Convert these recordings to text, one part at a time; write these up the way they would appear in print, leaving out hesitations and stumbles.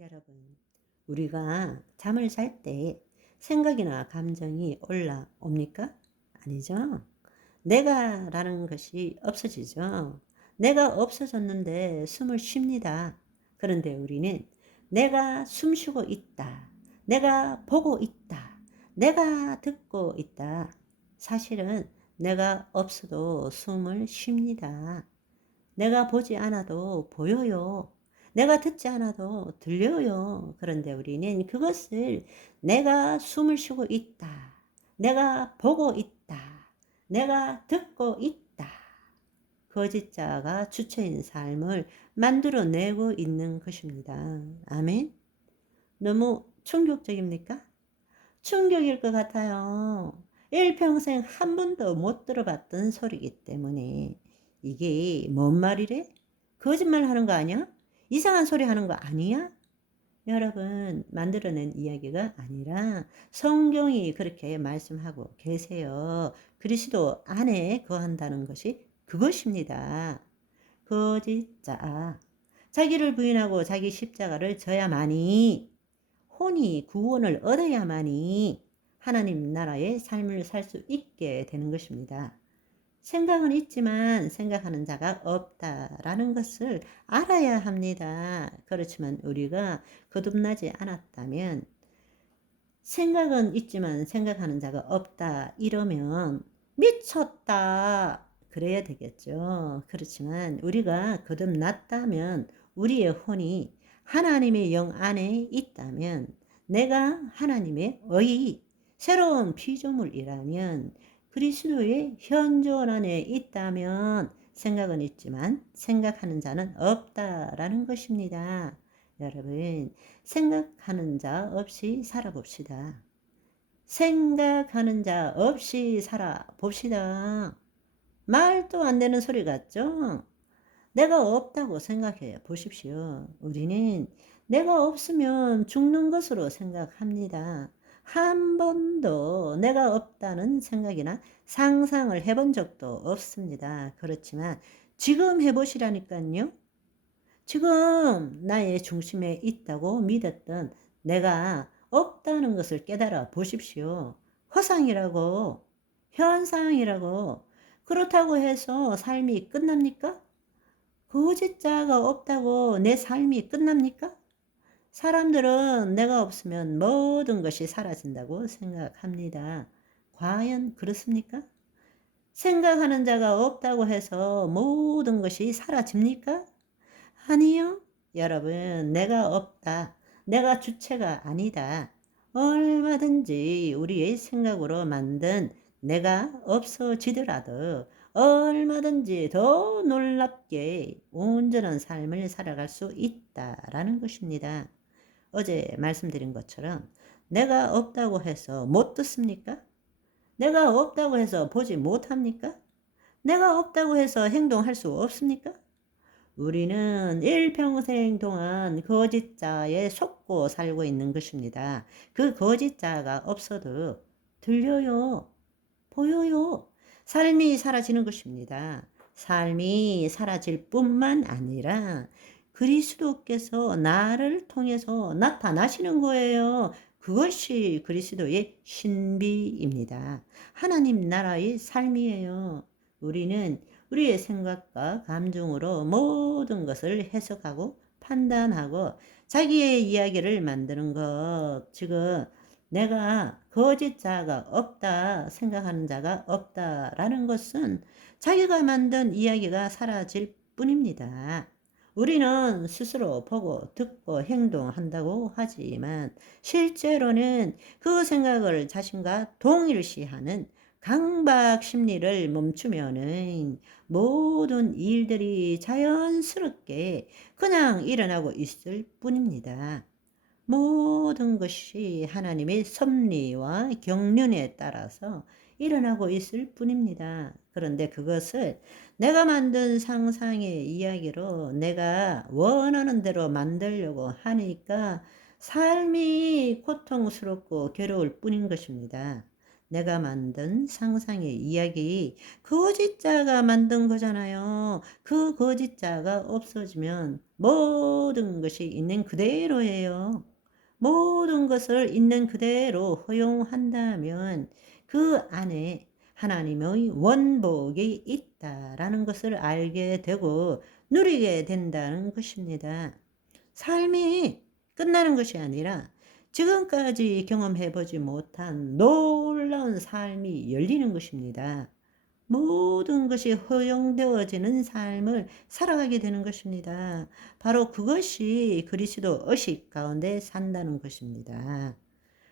여러분, 우리가 잠을 잘 때 생각이나 감정이 올라옵니까? 아니죠. 내가라는 것이 없어지죠. 내가 없어졌는데 숨을 쉽니다. 그런데 우리는 내가 숨쉬고 있다. 내가 보고 있다. 내가 듣고 있다. 사실은 내가 없어도 숨을 쉽니다. 내가 보지 않아도 보여요. 내가 듣지 않아도 들려요. 그런데 우리는 그것을 내가 숨을 쉬고 있다. 내가 보고 있다. 내가 듣고 있다. 거짓자가 주체인 삶을 만들어내고 있는 것입니다. 아멘. 너무 충격적입니까? 충격일 것 같아요. 일평생 한 번도 못 들어봤던 소리이기 때문에 이게 뭔 말이래? 거짓말 하는 거 아니야? 이상한 소리 하는 거 아니야? 여러분, 만들어낸 이야기가 아니라 성경이 그렇게 말씀하고 계세요. 그리스도 안에 거한다는 것이 그것입니다. 거짓자. 자기를 부인하고 자기 십자가를 져야만이, 혼이 구원을 얻어야만이 하나님 나라의 삶을 살 수 있게 되는 것입니다. 생각은 있지만 생각하는 자가 없다라는 것을 알아야 합니다. 그렇지만 우리가 거듭나지 않았다면 생각은 있지만 생각하는 자가 없다 이러면 미쳤다 그래야 되겠죠. 그렇지만 우리가 거듭났다면 우리의 혼이 하나님의 영 안에 있다면 내가 하나님의 의 새로운 피조물이라면 그리스도의 현존 안에 있다면 생각은 있지만 생각하는 자는 없다라는 것입니다. 여러분, 생각하는 자 없이 살아봅시다. 생각하는 자 없이 살아봅시다. 말도 안 되는 소리 같죠? 내가 없다고 생각해 보십시오. 우리는 내가 없으면 죽는 것으로 생각합니다. 한 번도 내가 없다는 생각이나 상상을 해본 적도 없습니다. 그렇지만 지금 해보시라니까요. 지금 나의 중심에 있다고 믿었던 내가 없다는 것을 깨달아 보십시오. 허상이라고, 현상이라고, 그렇다고 해서 삶이 끝납니까? 거짓자가 없다고 내 삶이 끝납니까? 사람들은 내가 없으면 모든 것이 사라진다고 생각합니다. 과연 그렇습니까? 생각하는 자가 없다고 해서 모든 것이 사라집니까? 아니요. 여러분, 내가 없다. 내가 주체가 아니다. 얼마든지 우리의 생각으로 만든 내가 없어지더라도 얼마든지 더 놀랍게 온전한 삶을 살아갈 수 있다라는 것입니다. 어제 말씀드린 것처럼 내가 없다고 해서 못 듣습니까? 내가 없다고 해서 보지 못합니까? 내가 없다고 해서 행동할 수 없습니까? 우리는 일평생 동안 거짓자에 속고 살고 있는 것입니다. 그 거짓자가 없어도 들려요, 보여요. 삶이 사라지는 것입니다. 삶이 사라질 뿐만 아니라 그리스도께서 나를 통해서 나타나시는 거예요. 그것이 그리스도의 신비입니다. 하나님 나라의 삶이에요. 우리는 우리의 생각과 감정으로 모든 것을 해석하고 판단하고 자기의 이야기를 만드는 것. 지금 내가 거짓자가 없다 생각하는 자가 없다라는 것은 자기가 만든 이야기가 사라질 뿐입니다. 우리는 스스로 보고 듣고 행동한다고 하지만 실제로는 그 생각을 자신과 동일시하는 강박 심리를 멈추면은 모든 일들이 자연스럽게 그냥 일어나고 있을 뿐입니다. 모든 것이 하나님의 섭리와 경륜에 따라서 일어나고 있을 뿐입니다. 그런데 그것을 내가 만든 상상의 이야기로 내가 원하는 대로 만들려고 하니까 삶이 고통스럽고 괴로울 뿐인 것입니다. 내가 만든 상상의 이야기, 거짓자가 만든 거잖아요. 그 거짓자가 없어지면 모든 것이 있는 그대로예요. 모든 것을 있는 그대로 허용한다면 그 안에 하나님의 원복이 있다라는 것을 알게 되고 누리게 된다는 것입니다. 삶이 끝나는 것이 아니라 지금까지 경험해보지 못한 놀라운 삶이 열리는 것입니다. 모든 것이 허용되어지는 삶을 살아가게 되는 것입니다. 바로 그것이 그리스도 의식 가운데 산다는 것입니다.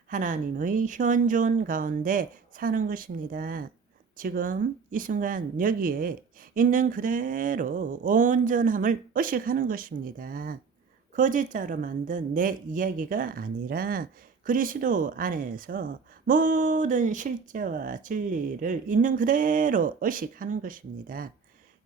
하나님의 현존 가운데 사는 것입니다. 지금 이 순간 여기에 있는 그대로 온전함을 의식하는 것입니다. 거짓자로 만든 내 이야기가 아니라 그리스도 안에서 모든 실제와 진리를 있는 그대로 의식하는 것입니다.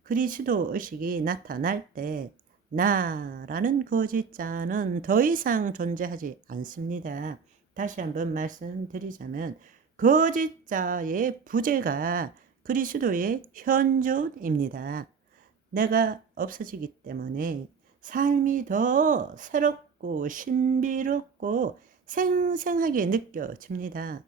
그리스도 의식이 나타날 때 나라는 거짓자는 더 이상 존재하지 않습니다. 다시 한번 말씀드리자면 거짓자의 부재가 그리스도의 현존입니다. 내가 없어지기 때문에 삶이 더 새롭고 신비롭고 생생하게 느껴집니다.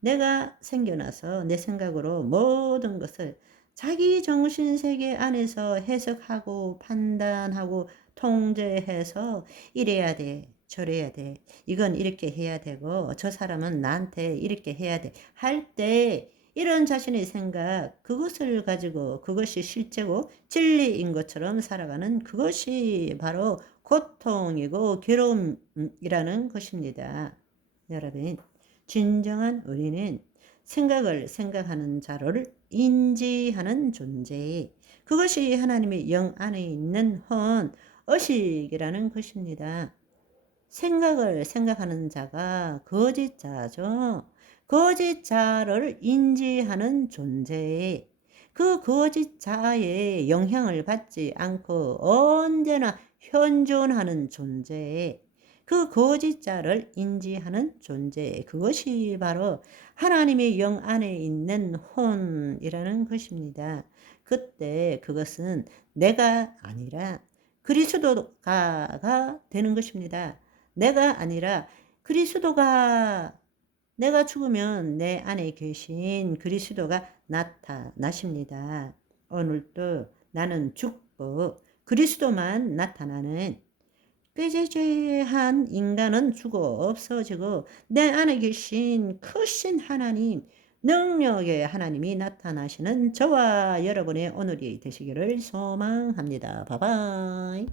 내가 생겨나서 내 생각으로 모든 것을 자기 정신세계 안에서 해석하고 판단하고 통제해서 이래야 돼, 저래야 돼, 이건 이렇게 해야 되고 저 사람은 나한테 이렇게 해야 돼 할 때 이런 자신의 생각, 그것을 가지고 그것이 실제고 진리인 것처럼 살아가는 그것이 바로 고통이고 괴로움이라는 것입니다. 여러분, 진정한 우리는 생각을 생각하는 자를 인지하는 존재, 그것이 하나님의 영 안에 있는 헌 의식이라는 것입니다. 생각을 생각하는 자가 거짓자죠. 거짓자를 인지하는 존재, 그 거짓자의 영향을 받지 않고 언제나 현존하는 존재, 그 거짓자를 인지하는 존재, 그것이 바로 하나님의 영 안에 있는 혼이라는 것입니다. 그때 그것은 내가 아니라 그리스도가 되는 것입니다. 내가 아니라 그리스도가, 내가 죽으면 내 안에 계신 그리스도가 나타나십니다. 오늘도 나는 죽고 그리스도만 나타나는 꾀죄죄한 인간은 죽어 없어지고 내 안에 계신 크신 하나님, 능력의 하나님이 나타나시는 저와 여러분의 오늘이 되시기를 소망합니다. 바이바이.